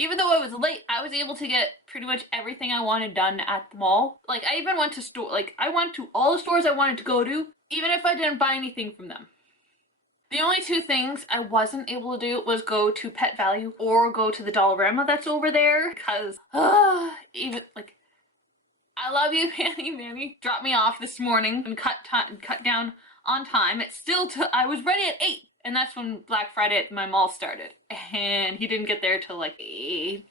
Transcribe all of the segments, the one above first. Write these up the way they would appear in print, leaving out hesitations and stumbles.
even though I was late, I was able to get pretty much everything I wanted done at the mall. Like, I even went to I went to all the stores I wanted to go to, even if I didn't buy anything from them. The only two things I wasn't able to do was go to Pet Value or go to the Dollarama that's over there, because, even, like, I love you, Manny dropped me off this morning and cut down on time. It still I was ready at 8, and that's when Black Friday at my mall started. And he didn't get there till like 8:30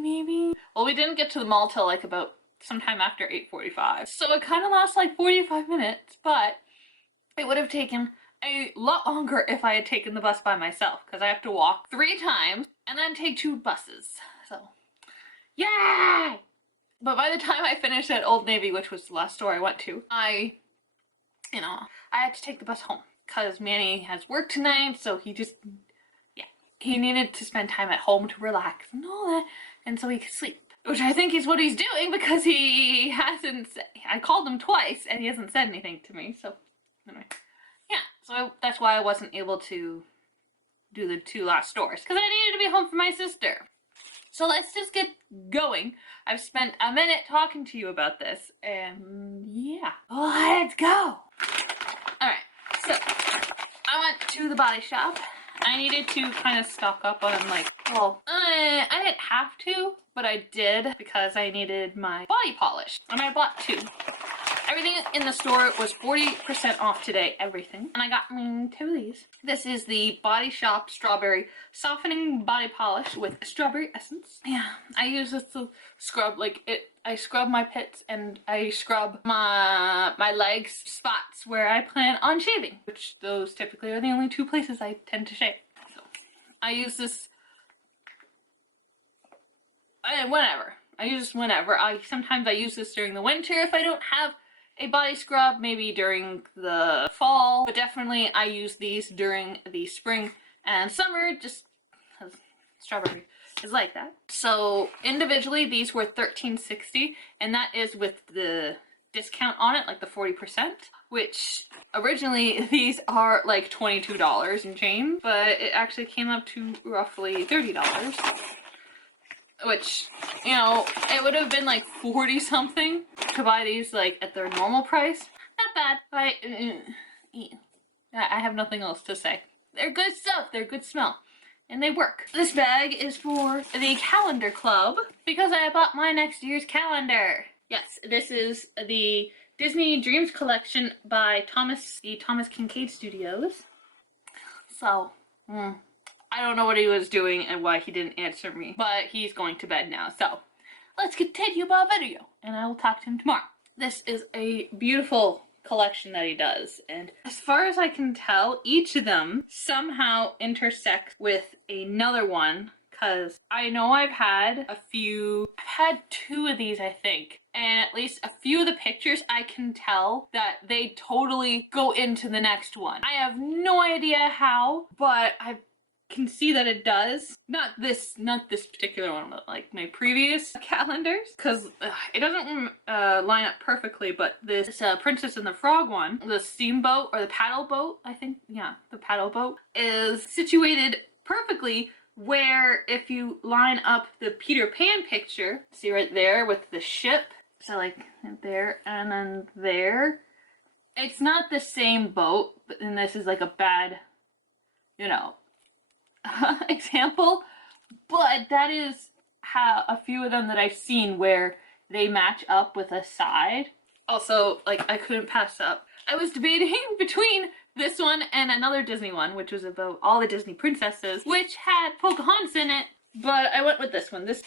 maybe? Well, we didn't get to the mall till like about sometime after 8:45. So it kind of lost like 45 minutes, but it would have taken a lot longer if I had taken the bus by myself, because I have to walk 3 times and then take 2 buses. So, yay! But by the time I finished at Old Navy, which was the last store I went to, I had to take the bus home because Manny has work tonight, so he needed to spend time at home to relax and all that, and so he could sleep. Which I think is what he's doing, because he hasn't I called him twice and he hasn't said anything to me, so anyway. Yeah, so that's why I wasn't able to do the 2 last stores, because I needed to be home for my sister. So let's just get going. I've spent a minute talking to you about this, and yeah, let's go. Alright, so I went to the body shop. I needed to kind of stock up on, like, well, I didn't have to, but I did because I needed my body polish, and I bought 2. Everything in the store was 40% off today, everything. And I got 2 of these. This is the Body Shop Strawberry Softening Body Polish with strawberry essence. Yeah, I use this to scrub, I scrub my pits and I scrub my legs spots where I plan on shaving, which those typically are the only 2 places I tend to shave. So I use this whenever. I use this whenever. Sometimes I use this during the winter if I don't have a body scrub, maybe during the fall, but definitely I use these during the spring and summer, just because strawberry is like that. So individually these were $13.60, and that is with the discount on it, like the 40%, which originally these are like $22 and change, but it actually came up to roughly $30. Which, you know, it would have been like 40 something to buy these like at their normal price. Not bad. I have nothing else to say. They're good stuff. They're good smell. And they work. This bag is for the calendar club because I bought my next year's calendar. Yes, this is the Disney Dreams collection by the Thomas Kincaid Studios. So, I don't know what he was doing and why he didn't answer me, but he's going to bed now, so let's continue our video, and I will talk to him tomorrow. This is a beautiful collection that he does, and as far as I can tell, each of them somehow intersects with another one, because I know I've had 2 of these, I think, and at least a few of the pictures I can tell that they totally go into the next one. I have no idea how, but I can see that it does. Not this particular one, but like my previous calendars, because it doesn't line up perfectly, but this Princess and the Frog one, the steamboat or the paddle boat, I think, yeah, the paddle boat is situated perfectly where if you line up the Peter Pan picture, see right there with the ship, so like there and then there, it's not the same boat, but then this is like a bad, you know, example, but that is how a few of them that I've seen where they match up with a side. Also, like, I couldn't pass up. I was debating between this one and another Disney one, which was about all the Disney princesses, which had Pocahontas in it, but I went with this one. This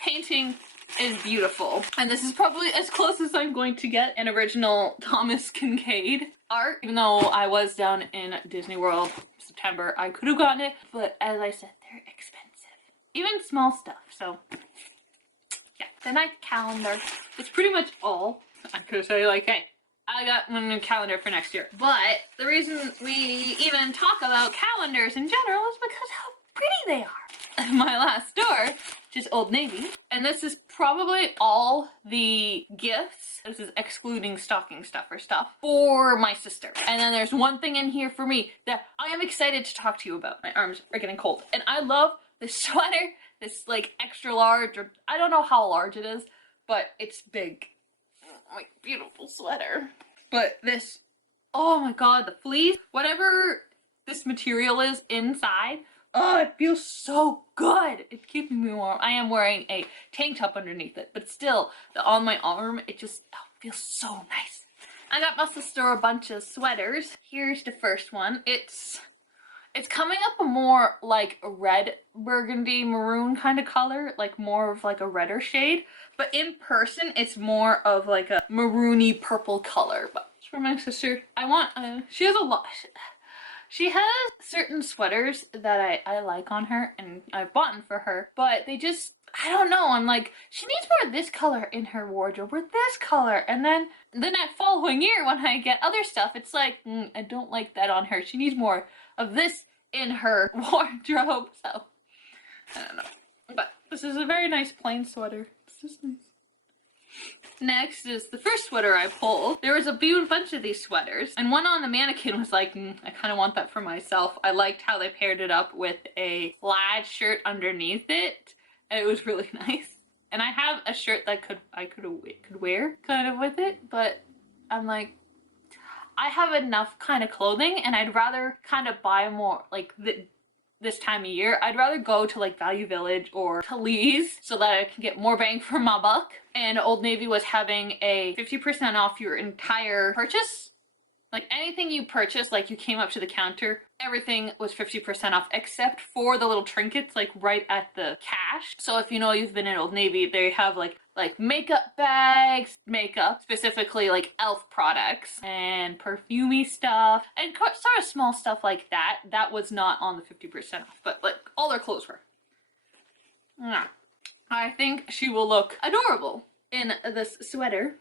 painting is beautiful, and this is probably as close as I'm going to get an original Thomas Kincaid art. Even though I was down in Disney World September, I could have gotten it, but as I said, they're expensive, even small stuff. So yeah, the night calendar is pretty much all I could say. Like, hey, I got a new calendar for next year. But the reason we even talk about calendars in general is because how pretty they are. My last store, which is Old Navy, and this is probably all the gifts, this is excluding stocking stuffer stuff, for my sister. And then there's one thing in here for me that I am excited to talk to you about. My arms are getting cold. And I love the sweater this like extra large, or I don't know how large it is, but it's big. Oh, my beautiful sweater. But this, oh my god, the fleece, whatever this material is inside, oh, it feels so good. It's keeping me warm. I am wearing a tank top underneath it, but still, on my arm, it just feels so nice. I got my sister a bunch of sweaters. Here's the first one. It's coming up a more like a red burgundy maroon kind of color, like more of like a redder shade, but in person it's more of like a maroony purple color. But it's for my sister. I want she has a lot, she has certain sweaters that I like on her and I've bought them for her, but they just, I don't know, I'm like, she needs more of this color in her wardrobe or this color, and then that following year when I get other stuff, it's like, I don't like that on her. She needs more of this in her wardrobe, so I don't know. But this is a very nice plain sweater. It's just nice. Next is the first sweater I pulled. There was a bunch of these sweaters, and one on the mannequin was like, I kind of want that for myself. I liked how they paired it up with a plaid shirt underneath it, and it was really nice. And I have a shirt that I could wear kind of with it, but I'm like, I have enough kind of clothing, and I'd rather kind of buy more like this time of year. I'd rather go to like Value Village or to Lee's so that I can get more bang for my buck. And Old Navy was having a 50% off your entire purchase. Like anything you purchased, like you came up to the counter, everything was 50% off except for the little trinkets like right at the cash. So if you know you've been in Old Navy, they have like makeup bags, makeup, specifically like e.l.f. products and perfumey stuff and sort of small stuff like that. That was not on the 50% off, but like all their clothes were. Yeah. I think she will look adorable in this sweater.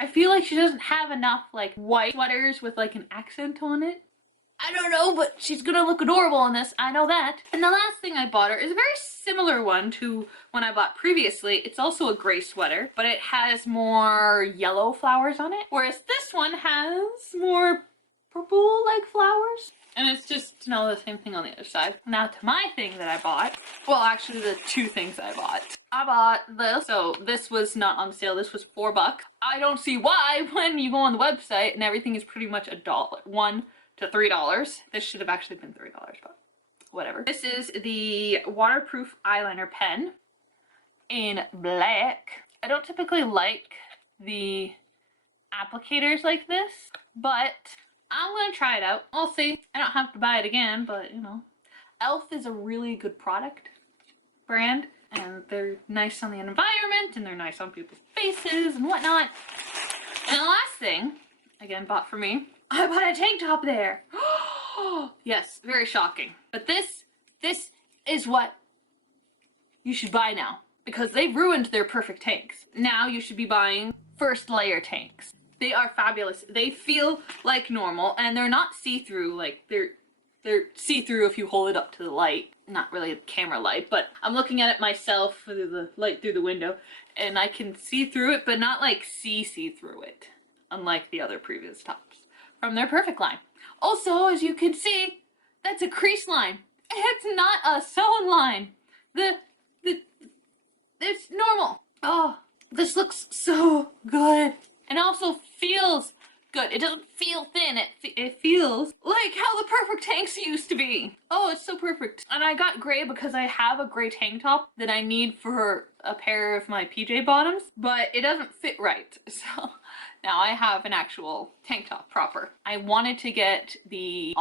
I feel like she doesn't have enough like white sweaters with like an accent on it. I don't know, but she's gonna look adorable in this, I know that. And the last thing I bought her is a very similar one to one I bought previously. It's also a gray sweater, but it has more yellow flowers on it, whereas this one has more purple-like flowers. And it's just, you know, the same thing on the other side. Now to my thing that I bought. Well, actually the two things I bought. I bought this. So this was not on sale. This was $4. I don't see why when you go on the website and everything is pretty much $1, $1 to $3. This should have actually been $3, but whatever. This is the waterproof eyeliner pen in black. I don't typically like the applicators like this, but I'm gonna try it out. I'll see. I don't have to buy it again, but you know. e.l.f. is a really good product brand, and they're nice on the environment, and they're nice on people's faces and whatnot. And the last thing, again, bought for me, I bought a tank top there. Yes, very shocking. But this is what you should buy now, because they've ruined their perfect tanks. Now you should be buying first layer tanks. They are fabulous. They feel like normal, and they're not see-through. Like they're see-through if you hold it up to the light. Not really the camera light, but I'm looking at it myself through the light through the window, and I can see through it, but not like see through it, unlike the other previous tops from their perfect line. Also, as you can see, that's a crease line. It's not a sewn line. It's normal. Oh, this looks so good. And also feels good. It doesn't feel thin. It feels like how the perfect tanks used to be. Oh, it's so perfect. And I got gray because I have a gray tank top that I need for a pair of my PJ bottoms, but it doesn't fit right. So now I have an actual tank top proper. I wanted to get the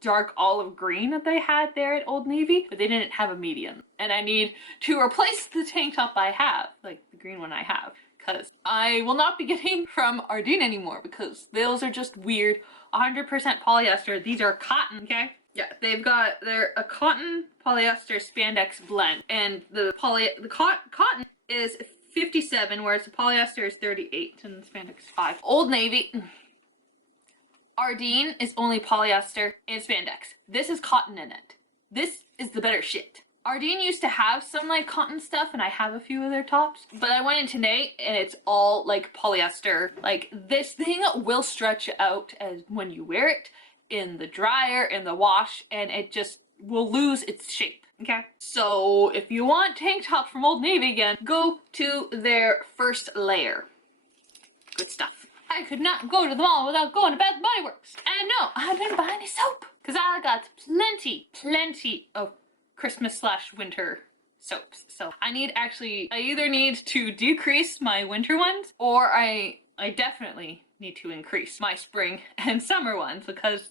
dark olive green that they had there at Old Navy, but they didn't have a medium. And I need to replace the tank top I have, like the green one I have, because I will not be getting from Ardeen anymore because those are just weird. 100% polyester. These are cotton, okay? Yeah, they're a cotton polyester spandex blend, and the cotton is 57, whereas the polyester is 38 and the spandex is 5. Old Navy, Ardeen is only polyester and spandex. This is cotton in it. This is the better shit. Ardeen used to have some like cotton stuff, and I have a few of their tops, but I went into Nate and it's all like polyester. Like this thing will stretch out as when you wear it in the dryer, in the wash, and it just will lose its shape. Okay, so if you want tank tops from Old Navy again, go to their first layer. Good stuff. I could not go to the mall without going to Bath & Body Works. And no, I've been buying a soap because I got plenty of Christmas/winter soaps. So I either need to decrease my winter ones, or I definitely need to increase my spring and summer ones, because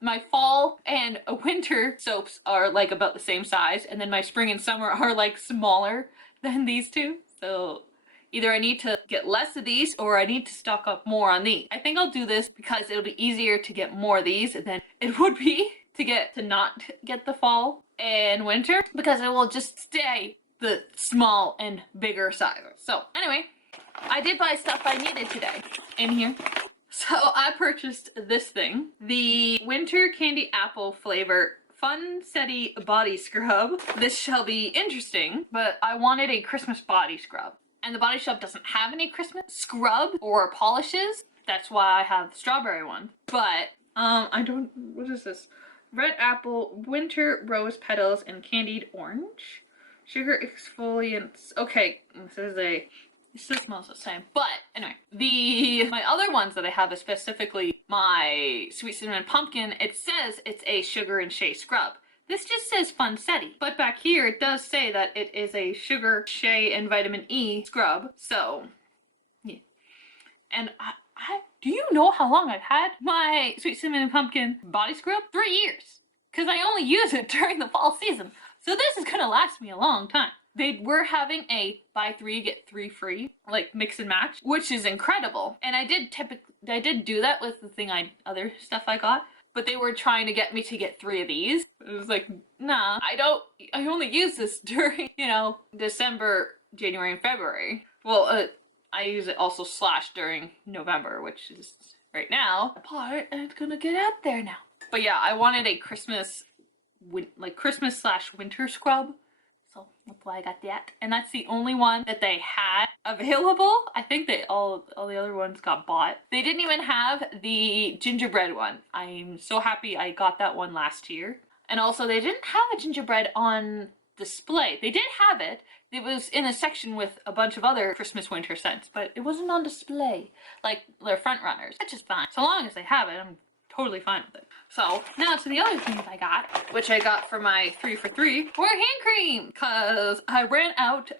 my fall and winter soaps are like about the same size, and then my spring and summer are like smaller than these two. So either I need to get less of these, or I need to stock up more on these. I think I'll do this because it'll be easier to get more of these than it would be to not get the fall and winter, because it will just stay the small and bigger sizes. So anyway, I did buy stuff I needed today in here. So I purchased this thing, the Winter Candy Apple flavor Fun Steady Body Scrub. This shall be interesting, but I wanted a Christmas body scrub. And the Body Shop doesn't have any Christmas scrub or polishes. That's why I have the strawberry one. But, what is this? Red apple, winter rose petals, and candied orange. Sugar exfoliants. Okay, this still smells the same. But anyway, my other ones that I have is specifically my sweet cinnamon pumpkin. It says it's a sugar and shea scrub. This just says Fun Steady, but back here it does say that it is a sugar, shea, and vitamin E scrub. So, yeah. And do you know how long I've had my sweet cinnamon pumpkin body scrub? 3 years. Because I only use it during the fall season. So this is gonna last me a long time. They were having a buy 3 get 3 free, like mix and match, which is incredible. And I did do that with the other stuff I got. But they were trying to get me to get 3 of these. It was like, nah, I only use this during, December, January, and February. Well, I use it also / during November, which is right now. But it's gonna get out there now. But yeah, I wanted a Christmas / winter scrub. So that's why I got that. And that's the only one that they had available. I think all the other ones got bought. They didn't even have the gingerbread one. I'm so happy I got that one last year. And also they didn't have a gingerbread on display. They did have it. It was in a section with a bunch of other Christmas winter scents, but it wasn't on display like their front runners, which is fine. So long as they have it, I'm totally fine with it. So now to the other things I got, which I got for my 3 for 3, were hand cream, because I ran out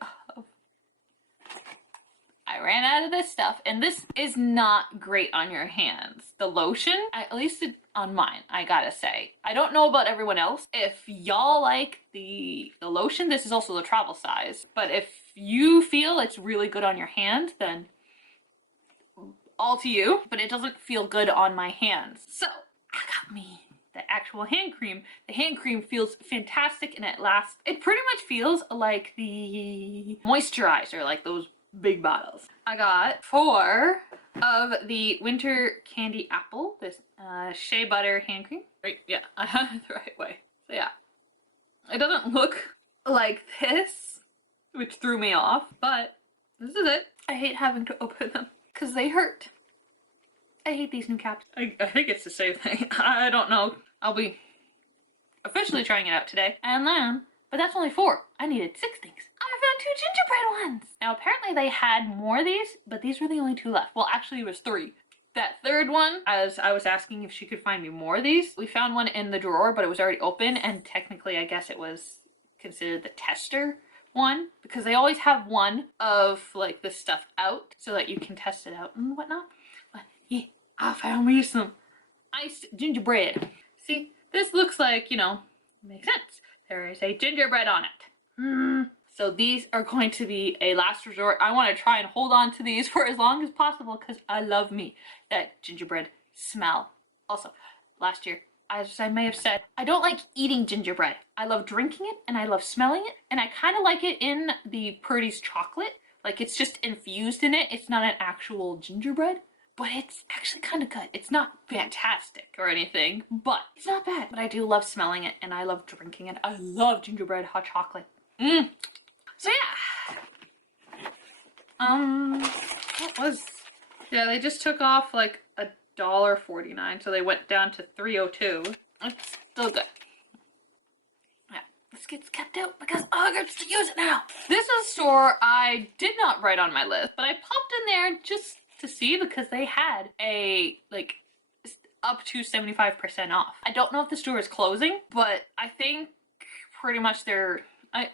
of this stuff, and this is not great on your hands. The lotion, at least on mine, I gotta say. I don't know about everyone else. If y'all like the lotion, this is also the travel size, but if you feel it's really good on your hand, then all to you, but it doesn't feel good on my hands. So I got me the actual hand cream. The hand cream feels fantastic, and it pretty much feels like the moisturizer, like those big bottles. I got 4 of the Winter Candy Apple, this shea butter hand cream. Right, yeah, I have it the right way. So yeah, it doesn't look like this, which threw me off, but this is it. I hate having to open them because they hurt. I hate these new caps. I think it's the same thing. I don't know. I'll be officially trying it out today. And then, but that's only 4. I needed 6 things. I found 2 gingerbread ones. Now apparently they had more of these, but these were the only 2 left. Well, actually it was 3. That third one, as I was asking if she could find me more of these, we found one in the drawer, but it was already open, and technically I guess it was considered the tester one, because they always have one of like this stuff out so that you can test it out and whatnot. But yeah, I found me some iced gingerbread. See, this looks like, makes sense. There is a gingerbread on it. So these are going to be a last resort. I want to try and hold on to these for as long as possible because I love me that gingerbread smell. Also, last year, as I may have said, I don't like eating gingerbread. I love drinking it and I love smelling it, and I kind of like it in the Purdy's chocolate. Like it's just infused in it. It's not an actual gingerbread, but it's actually kind of good. It's not fantastic or anything, but it's not bad. But I do love smelling it and I love drinking it. I love gingerbread hot chocolate. So yeah. Yeah, they just took off like $1.49, so they went down to $3.02. It's still good. this gets kept out because I get to use it now. This is a store I did not write on my list, but I popped in there just to see because they had a, like, up to 75% off. I don't know if the store is closing, but I think pretty much I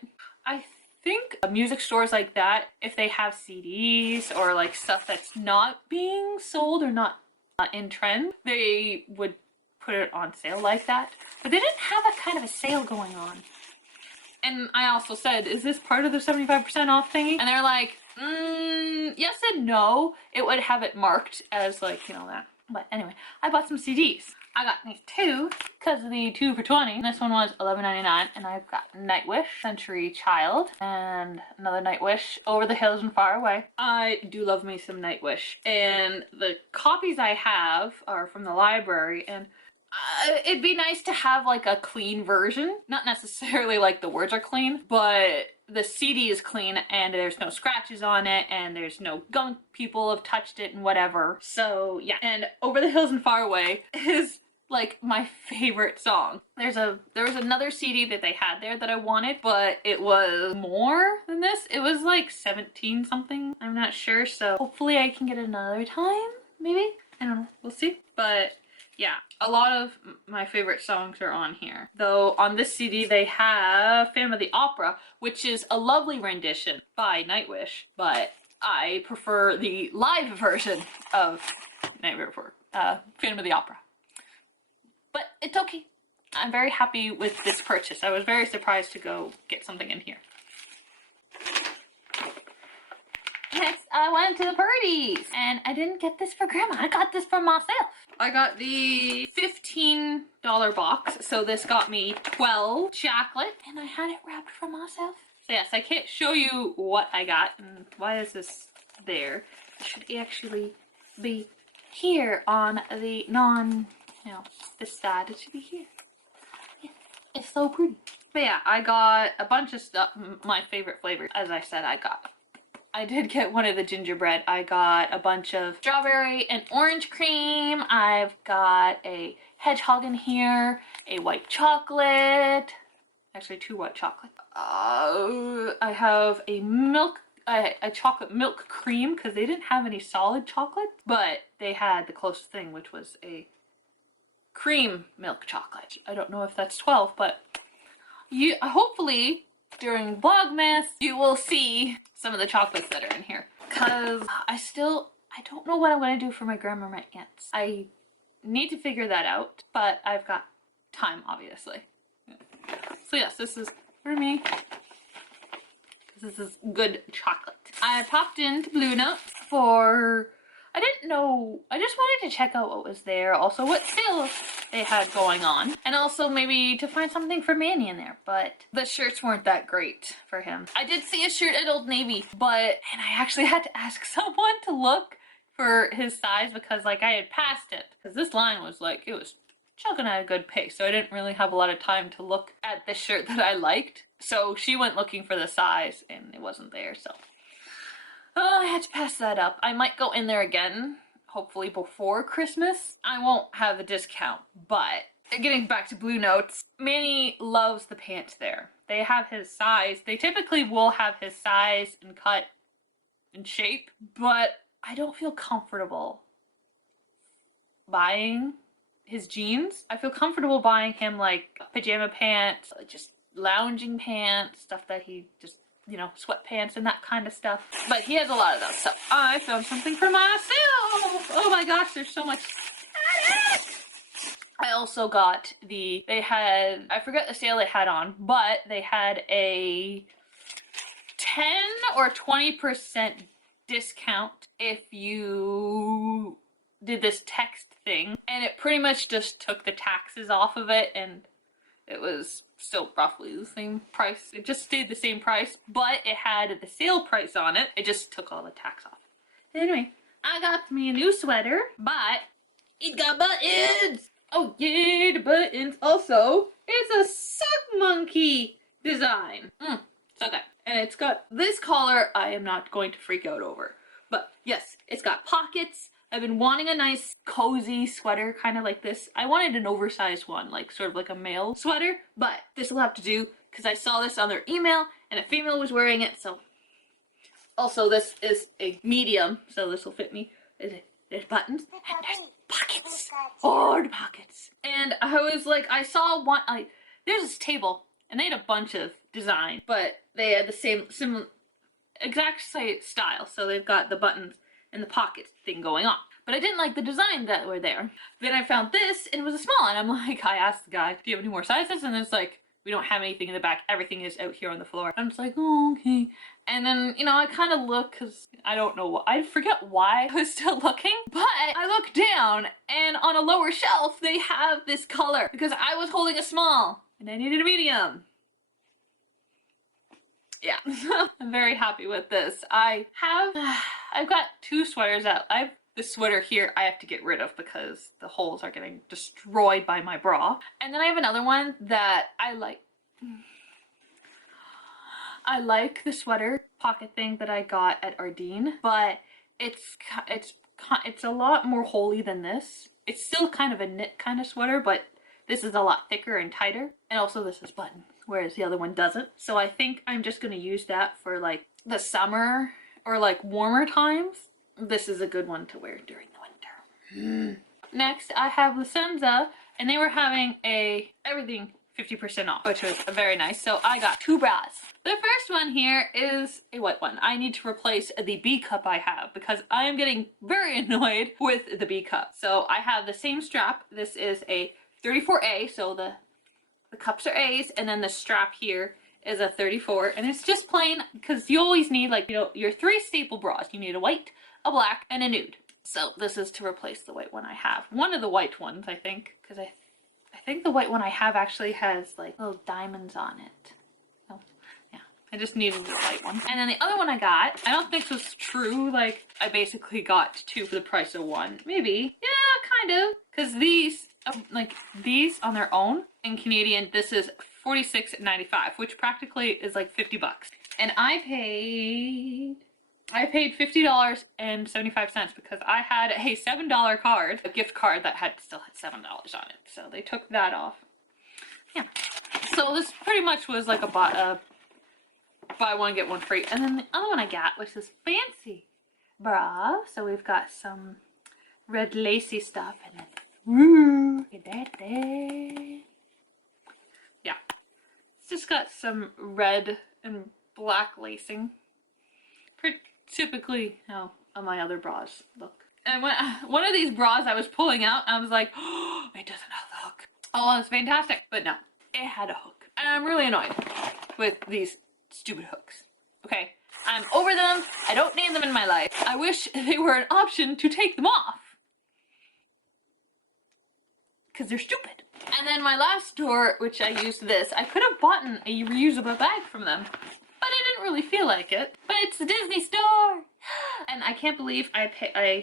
think music stores like that, if they have CDs or like stuff that's not being sold or not in trend, they would put it on sale like that. But they didn't have a kind of a sale going on. And I also said, is this part of the 75% off thingy? And they're like, yes and no. It would have it marked as like, you know, that. But anyway, I bought some CDs. I got these two because of the 2 for $20. This one was $11.99, and I've got Nightwish, Century Child, and another Nightwish, Over the Hills and Far Away. I do love me some Nightwish, and the copies I have are from the library, and it'd be nice to have like a clean version. Not necessarily like the words are clean, but the CD is clean and there's no scratches on it and there's no gunk people have touched it and whatever. So yeah, and Over the Hills and Far Away is like my favorite song. There was another CD that they had there that I wanted, but it was more than this. It was like 17 something. I'm not sure, so hopefully I can get it another time, maybe? I don't know, we'll see. But yeah, a lot of my favorite songs are on here. Though on this CD they have Phantom of the Opera, which is a lovely rendition by Nightwish, but I prefer the live version of Phantom of the Opera. But it's okay. I'm very happy with this purchase. I was very surprised to go get something in here. Next, I went to the parties, and I didn't get this for Grandma. I got this for myself. I got the $15 box, so this got me 12 chocolate, and I had it wrapped for myself. So yes, I can't show you what I got, and why is this there? It should actually be here on the this side. It should be here. Yeah, it's so pretty. But yeah, I got a bunch of stuff, my favorite flavors. As I said, I did get one of the gingerbread. I got a bunch of strawberry and orange cream. I've got a hedgehog in here, a white chocolate, actually 2 white chocolate. I have a chocolate milk cream because they didn't have any solid chocolate, but they had the closest thing, which was a cream milk chocolate. I don't know if that's 12, but hopefully during Vlogmas you will see some of the chocolates that are in here, because I don't know what I'm going to do for my grandma aunts. I need to figure that out, but I've got time, obviously. So yes, this is for me. This is good chocolate. I popped into Blue Note for, I didn't know, I just wanted to check out what was there, also what sales they had going on, and also maybe to find something for Manny in there, but the shirts weren't that great for him. I did see a shirt at Old Navy, and I actually had to ask someone to look for his size because like I had passed it, because this line was like, it was chugging at a good pace, so I didn't really have a lot of time to look at the shirt that I liked. So she went looking for the size and it wasn't there, so I had to pass that up. I might go in there again, hopefully before Christmas. I won't have a discount, but getting back to Blue Notes, Manny loves the pants there. They have his size. They typically will have his size and cut and shape, but I don't feel comfortable buying his jeans. I feel comfortable buying him like pajama pants, just lounging pants, stuff that he just, you know, sweatpants and that kind of stuff. But he has a lot of those, so I found something for myself. Oh my gosh, there's so much. I also got I forget the sale they had on, but they had a 10 or 20% discount if you did this text thing, and it pretty much just took the taxes off of it, and it was still roughly the same price. It just stayed the same price, but it had the sale price on it. It just took all the tax off. Anyway, I got me a new sweater, but it got buttons. Oh yeah, the buttons. Also, it's a sock monkey design. So good. And it's got this collar I am not going to freak out over. But yes, it's got pockets. I've been wanting a nice cozy sweater, kind of like this. I wanted an oversized one, like sort of like a male sweater, but this will have to do because I saw this on their email and a female was wearing it, so. Also, this is a medium, so this will fit me. There's buttons and there's pockets. Hard pockets. And I was like, I saw one, there's this table and they had a bunch of design, but they had the similar, exact same style. So they've got the buttons and the pocket thing going on. But I didn't like the design that were there. Then I found this and it was a small, and I'm like, I asked the guy, do you have any more sizes? And it's like, we don't have anything in the back. Everything is out here on the floor. I'm just like, oh, okay. And then, you know, I kind of look, because I don't know, I forget why I was still looking, but I look down and on a lower shelf, they have this color because I was holding a small and I needed a medium. Yeah, I'm very happy with this. I've got two sweaters that this sweater here I have to get rid of because the holes are getting destroyed by my bra. And then I have another one that I like. I like the sweater pocket thing that I got at Ardene, but it's a lot more holey than this. It's still kind of a knit kind of sweater, but this is a lot thicker and tighter. And also this is button, whereas the other one doesn't. So I think I'm just gonna use that for like the summer or like warmer times. This is a good one to wear during the winter. Next, I have Licenza, and they were having everything 50% off, which was very nice. So I got two bras. The first one here is a white one. I need to replace the B cup I have because I am getting very annoyed with the B cup. So I have the same strap. This is a 34A, so the cups are A's, and then the strap here is a 34, and it's just plain because you always need, like, you know, your three staple bras. You need a white, a black, and a nude. So this is to replace the white one I have. One of the white ones, I think, because I think the white one I have actually has like little diamonds on it. So yeah, I just needed the white one. And then the other one I got, I don't think this was true. Like, I basically got two for the price of one. Maybe. Yeah, kind of. Because these, like these on their own in Canadian, this is $46.95, which practically is like 50 bucks. And I paid $50.75 because I had a $7 card, a gift card that still had $7 on it. So they took that off. Yeah. So this pretty much was like a buy one, get one free. And then the other one I got was this fancy bra. So we've got some red lacy stuff and then, woo, look at that there. Yeah. It's just got some red and black lacing. Typically how my other bras look. And when one of these bras I was pulling out, I was like, oh, it doesn't have the hook. Oh, it's fantastic. But no, it had a hook. And I'm really annoyed with these stupid hooks. Okay, I'm over them. I don't need them in my life. I wish they were an option to take them off. Because they're stupid. And then my last store, which I used this, I could have bought a reusable bag from them. But I didn't really feel like it. But it's the Disney store! And I can't believe I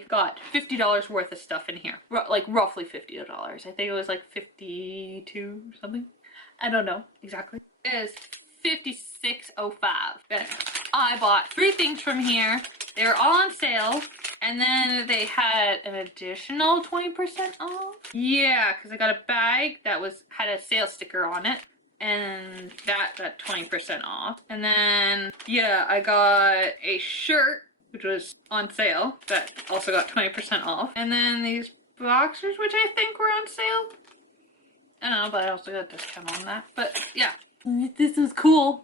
got $50 worth of stuff in here. Like roughly $50. I think it was like 52 something. I don't know exactly. It is $56.05. I bought 3 things from here. They were all on sale. And then they had an additional 20% off. Yeah, because I got a bag that had a sale sticker on it. And that got 20% off. And then, yeah, I got a shirt, which was on sale, that also got 20% off. And then these boxers, which I think were on sale. I don't know, but I also got a discount on that. But yeah, this is cool.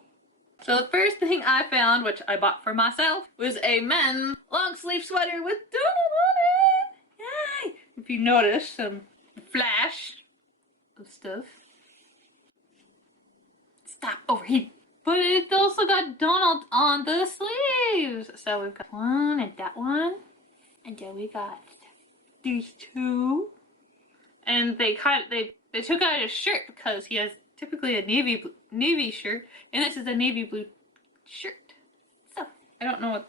So the first thing I found, which I bought for myself, was a men's long sleeve sweater with Donald on it. Yay! If you notice, some flash of stuff. Stop overheating. But it also got Donald on the sleeves. So we've got one and that one. And then we got these two. And they took out his shirt because he has typically a navy shirt. And this is a navy blue shirt. So I don't know what.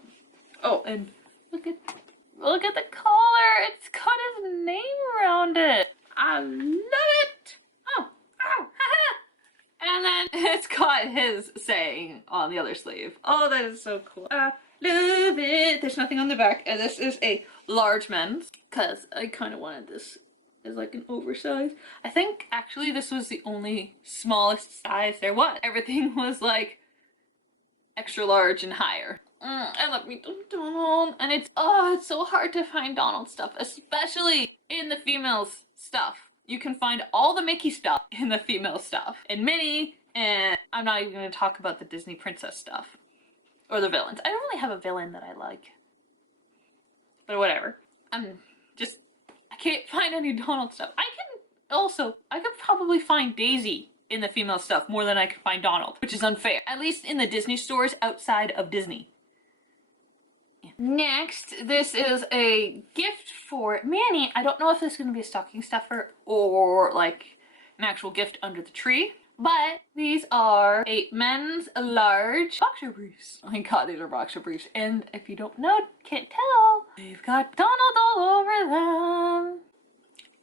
Oh, and look at the collar. It's got his name around it. I love it. Oh, haha. And then it's got his saying on the other sleeve. Oh, that is so cool. Love it. There's nothing on the back. And this is a large men's because I kind of wanted this as like an oversized. I think actually this was the only smallest size there was. Everything was like extra large and higher. I love me Donald. And it's so hard to find Donald stuff, especially in the females stuff. You can find all the Mickey stuff in the female stuff. And Minnie, and I'm not even going to talk about the Disney princess stuff. Or the villains. I don't really have a villain that I like. But whatever. I can't find any Donald stuff. I could probably find Daisy in the female stuff more than I could find Donald, which is unfair. At least in the Disney stores outside of Disney. Next, this is a gift for Manny. I don't know if this is going to be a stocking stuffer or like an actual gift under the tree. But these are a men's large boxer briefs. Oh my god, these are boxer briefs. And if you don't know, can't tell, they've got Donald all over them.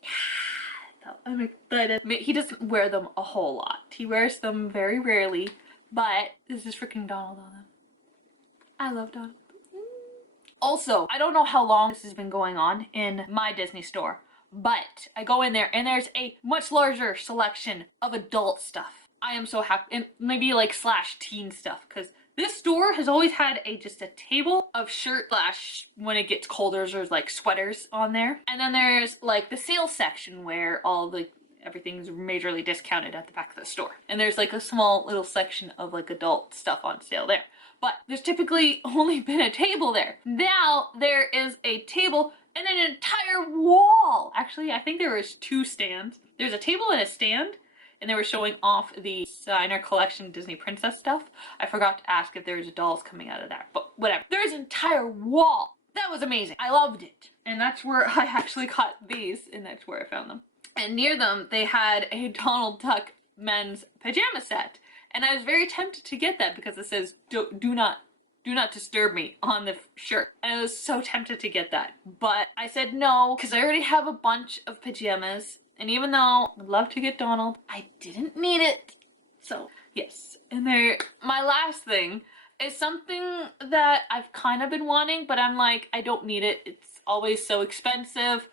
Yeah, so I'm excited. He doesn't wear them a whole lot. He wears them very rarely, but this is freaking Donald on them. I love Donald. Also, I don't know how long this has been going on in my Disney store, but I go in there and there's a much larger selection of adult stuff. I am so happy, and maybe like slash teen stuff, because this store has always had just a table of shirt slash when it gets colder there's like sweaters on there. And then there's like the sales section where everything's majorly discounted at the back of the store. And there's like a small little section of like adult stuff on sale there. But there's typically only been a table there. Now there is a table and an entire wall. Actually, I think there was 2 stands. There's a table and a stand, and they were showing off the designer collection Disney princess stuff. I forgot to ask if there was dolls coming out of that, but whatever. There's an entire wall. That was amazing. I loved it. And that's where I actually got these, and that's where I found them. And near them, they had a Donald Duck men's pajama set. And I was very tempted to get that because it says, do not disturb me on the shirt. And I was so tempted to get that. But I said no, because I already have a bunch of pajamas. And even though I'd love to get Donald, I didn't need it. So, yes. And my last thing is something that I've kind of been wanting, but I'm like, I don't need it. It's always so expensive.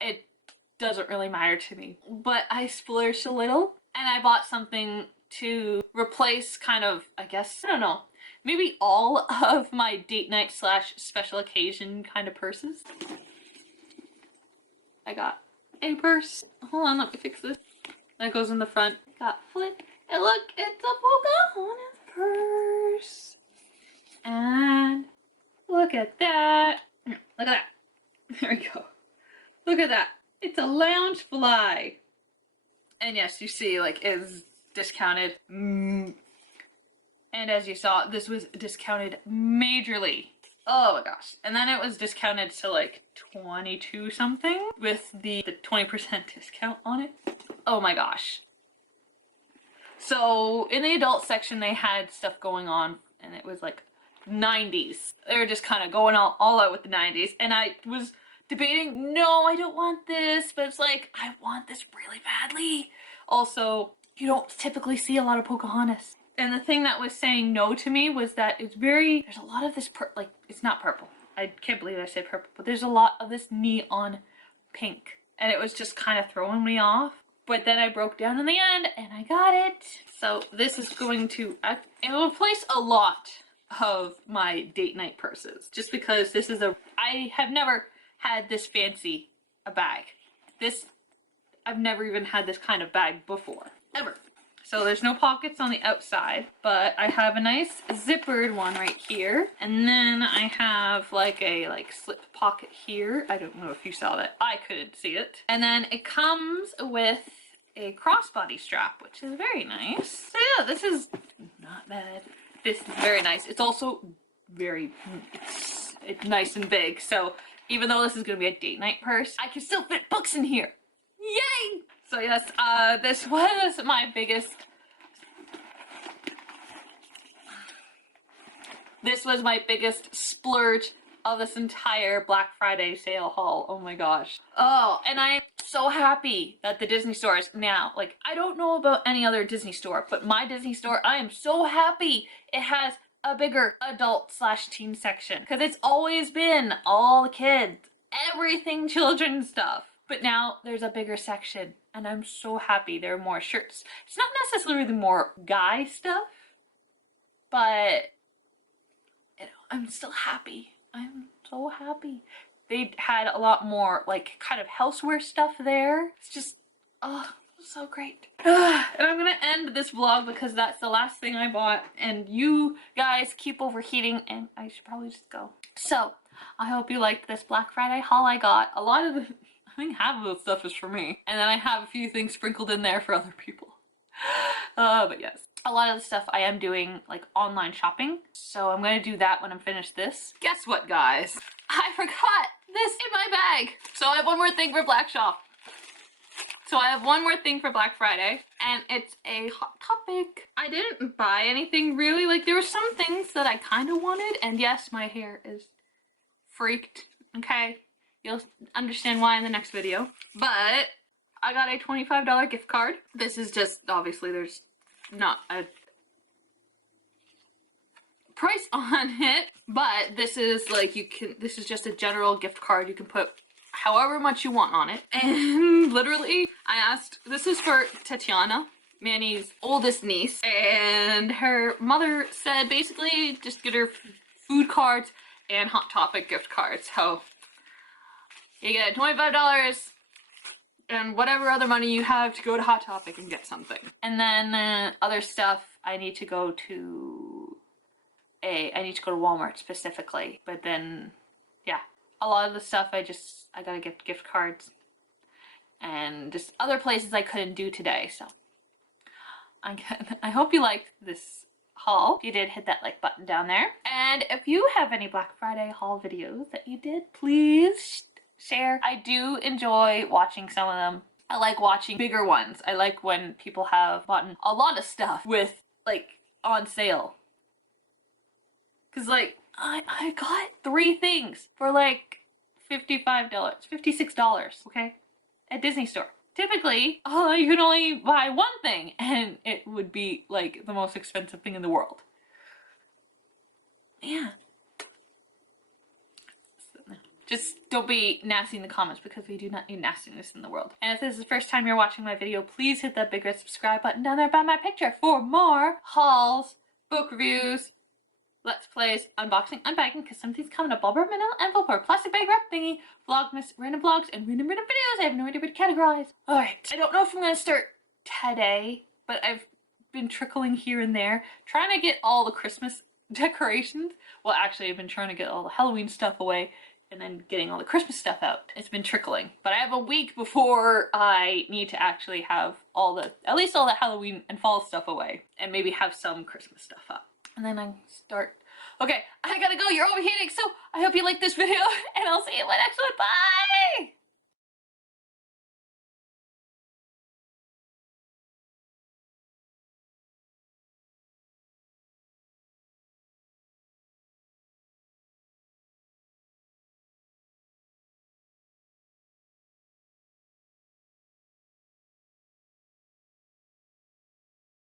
It doesn't really matter to me. But I splurged a little, and I bought something to replace kind of, I guess, I don't know, maybe all of my date night slash special occasion kind of purses. I got a purse. Hold on, let me fix this. That goes in the front. Got flip. And look, it's a Pocahontas purse. And look at that. Look at that. There we go. Look at that. It's a lounge fly. And yes, you see, like, it's discounted. And as you saw, this was discounted majorly. Oh my gosh. And then it was discounted to like 22 something with the 20% discount on it. Oh my gosh. So in the adult section, they had stuff going on, and it was like 90s. They were just kind of going all out with the 90s. And I was debating, no, I don't want this, but it's like, I want this really badly. Also, you don't typically see a lot of Pocahontas. And the thing that was saying no to me was that there's a lot of this, like, it's not purple. I can't believe I said purple, but there's a lot of this neon pink. And it was just kind of throwing me off. But then I broke down in the end, and I got it. So this is going to, it will replace a lot of my date night purses. Just because I have never had this fancy a bag. I've never even had this kind of bag before, ever. So there's no pockets on the outside, but I have a nice zippered one right here. And then I have like a slip pocket here. I don't know if you saw that. I couldn't see it. And then it comes with a crossbody strap, which is very nice. So yeah, this is not bad. This is very nice. It's also it's nice and big. So even though this is going to be a date night purse, I can still fit books in here. Yay! So yes, this was my biggest splurge of this entire Black Friday sale haul. Oh my gosh. Oh, and I'm so happy that the Disney stores now, like, I don't know about any other Disney store, but my Disney store, I am so happy it has a bigger adult/teen section, because it's always been all the kids, everything children stuff. But now there's a bigger section, and I'm so happy there are more shirts. It's not necessarily more guy stuff, but you know, I'm still happy. I'm so happy. They had a lot more like kind of houseware stuff there. It's just, oh, so great. And I'm gonna end this vlog because that's the last thing I bought, and you guys keep overheating and I should probably just go. So I hope you liked this Black Friday haul I got. A lot of the, I think half of the stuff is for me, and then I have a few things sprinkled in there for other people. But yes, a lot of the stuff I am doing like online shopping, so I'm gonna do that when I'm finished this. Guess what, guys? I forgot this in my bag. So I have one more thing for Black Shop. So I have one more thing for Black Friday, and it's a Hot Topic. I didn't buy anything really. Like, there were some things that I kind of wanted, and yes, my hair is freaked, okay? You'll understand why in the next video. But I got a $25 gift card. This is just, obviously there's not a price on it, but this is like, this is just a general gift card. You can put however much you want on it. And literally, I asked, this is for Tatiana, Manny's oldest niece, and her mother said basically just get her food cards and Hot Topic gift cards. So you get $25 and whatever other money you have to go to Hot Topic and get something. And then other stuff, I need to go to Walmart specifically, but then yeah, a lot of the stuff I gotta get gift cards and just other places I couldn't do today. So I hope you liked this haul. If you did, hit that like button down there, and if you have any Black Friday haul videos that you did, please share. I do enjoy watching some of them. I like watching bigger ones. I like when people have bought a lot of stuff with like on sale, because like I got 3 things for like $55, $56, okay, at Disney Store. Typically, you can only buy one thing, and it would be like the most expensive thing in the world. Yeah. Just don't be nasty in the comments, because we do not need nastiness in the world. And if this is the first time you're watching my video, please hit that big red subscribe button down there by my picture for more hauls, book reviews, let's plays, unboxing, unbagging, because something's coming up, bubble wrap, envelope, or plastic bag wrap thingy, vlogmas, random vlogs, and random videos. I have no idea what to categorize. Alright, I don't know if I'm going to start today, but I've been trickling here and there, trying to get all the Christmas decorations. Well, actually, I've been trying to get all the Halloween stuff away, and then getting all the Christmas stuff out. It's been trickling. But I have a week before I need to actually have at least all the Halloween and fall stuff away, and maybe have some Christmas stuff up. And then I start. Okay, I gotta go, you're overheating, so I hope you liked this video, and I'll see you in my next one. Bye!